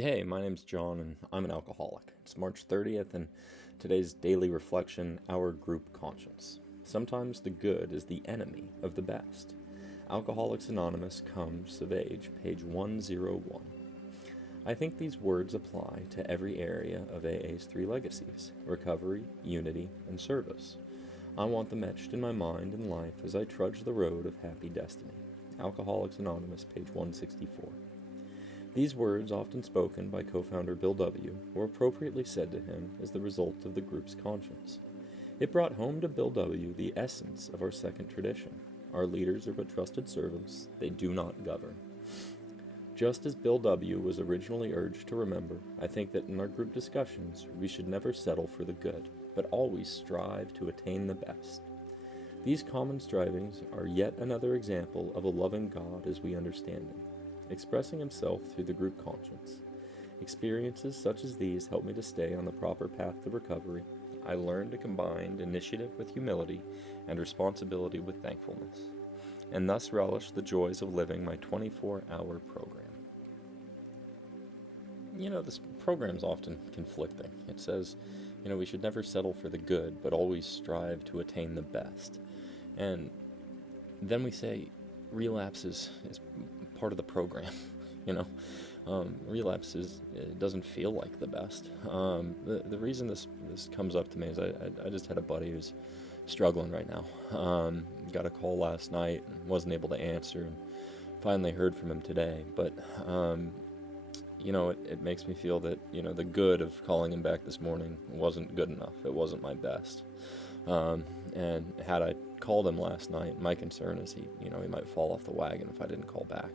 Hey, my name's John, and I'm an alcoholic. It's March 30th, and today's daily reflection, our group conscience. Sometimes the good is the enemy of the best. Alcoholics Anonymous comes of age, page 101. I think these words apply to every area of AA's three legacies: recovery, unity, and service. I want them etched in my mind and life as I trudge the road of happy destiny. Alcoholics Anonymous, page 164. These words, often spoken by co-founder Bill W., were appropriately said to him as the result of the group's conscience. It brought home to Bill W. the essence of our second tradition. Our leaders are but trusted servants, they do not govern. Just as Bill W. was originally urged to remember, I think that in our group discussions, we should never settle for the good, but always strive to attain the best. These common strivings are yet another example of a loving God as we understand him, expressing himself through the group conscience. Experiences such as these help me to stay on the proper path to recovery. I learn to combine initiative with humility and responsibility with thankfulness, and thus relish the joys of living my 24-hour program. This program's often conflicting. It says, we should never settle for the good, but always strive to attain the best. And then we say relapse is part of the program. Relapse it doesn't feel like the best. The reason this comes up to me is I just had a buddy who's struggling right now. Got a call last night and wasn't able to answer, and finally heard from him today. But it makes me feel that the good of calling him back this morning wasn't good enough. It wasn't my best. And had I called him last night, my concern is he might fall off the wagon if I didn't call back.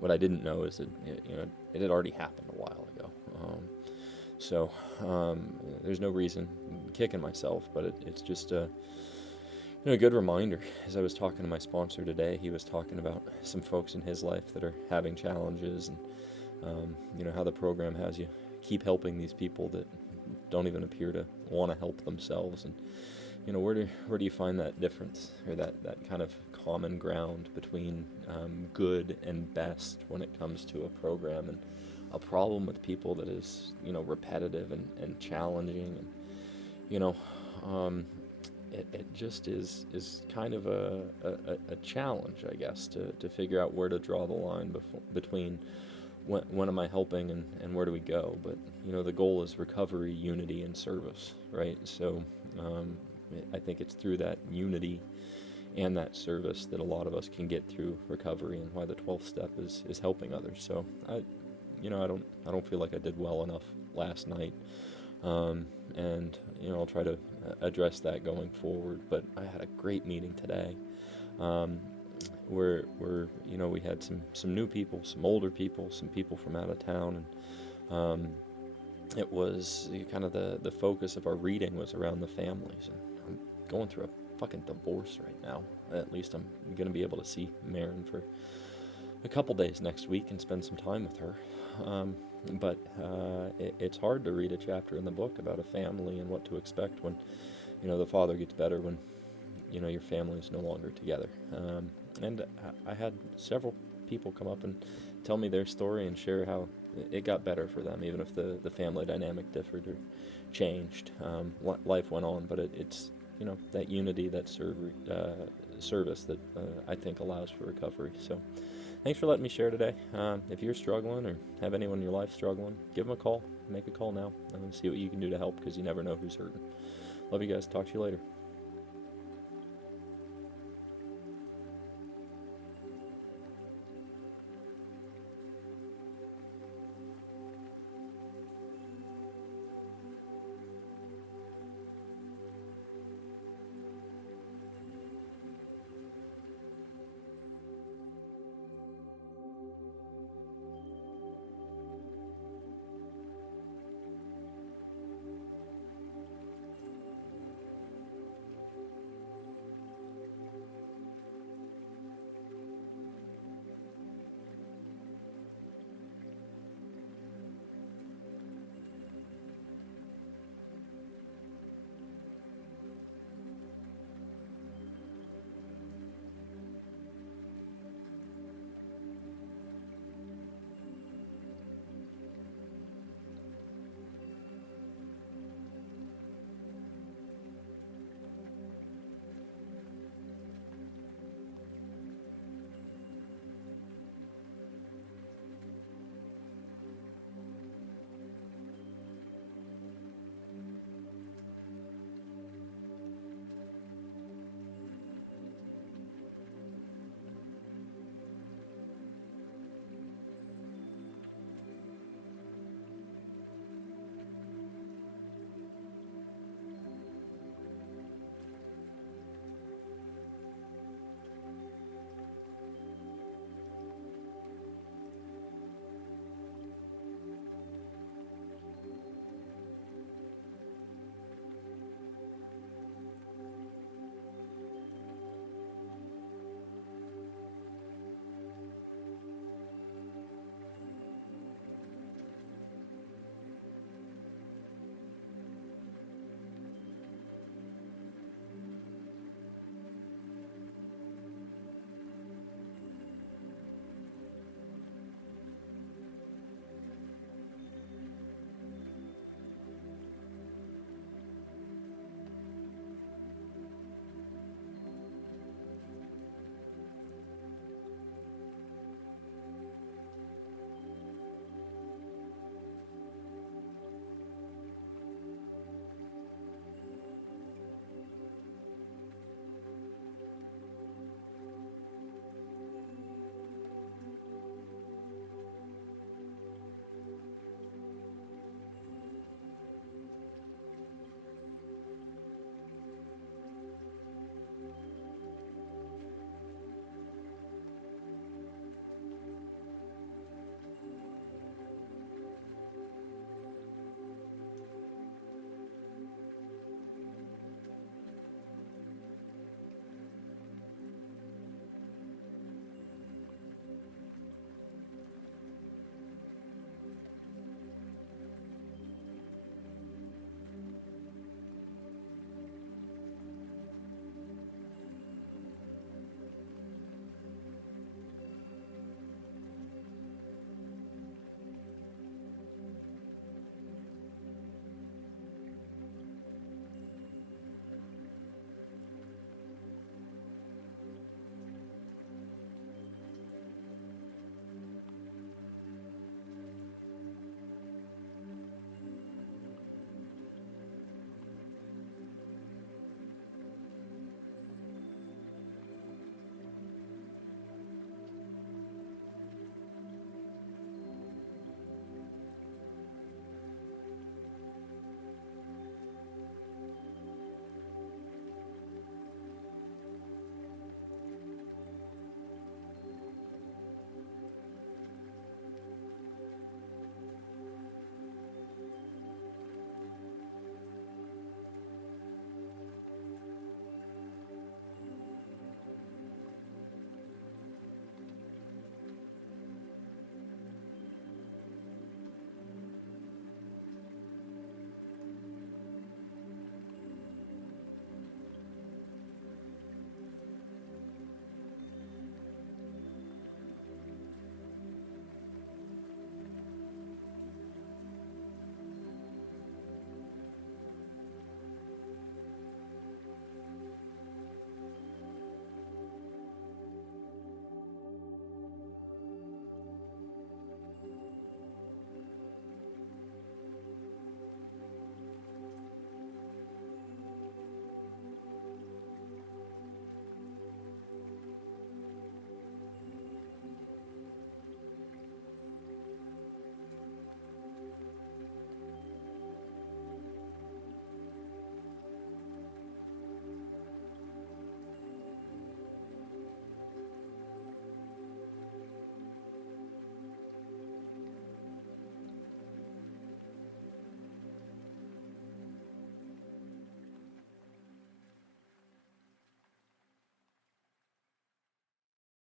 What I didn't know is that it had already happened a while ago. So there's no reason kicking myself, but it's just a good reminder. As I was talking to my sponsor today, he was talking about some folks in his life that are having challenges, and how the program has you keep helping these people that don't even appear to want to help themselves. And where do you find that difference, or that kind of common ground between good and best when it comes to a program? And a problem with people that is repetitive and challenging, and it just is kind of a challenge, I guess, to figure out where to draw the line between when am I helping and where do we go. But the goal is recovery, unity, and service, right? So I think it's through that unity and that service that a lot of us can get through recovery, and why the 12th step is helping others. So I don't feel like I did well enough last night, and I'll try to address that going forward. But I had a great meeting today, where we had some new people, some older people, some people from out of town, and it was kind of the focus of our reading was around the families. And I'm going through a fucking divorce right now. At least I'm going to be able to see Marin for a couple days next week and spend some time with her. But it's hard to read a chapter in the book about a family and what to expect when the father gets better, when your family is no longer together. And I had several people come up and tell me their story and share how it got better for them, even if the family dynamic differed or changed. Life went on, but it's that unity, that service that I think allows for recovery. So thanks for letting me share today. If you're struggling or have anyone in your life struggling, give them a call. Make a call now and see what you can do to help, because you never know who's hurting. Love you guys. Talk to you later.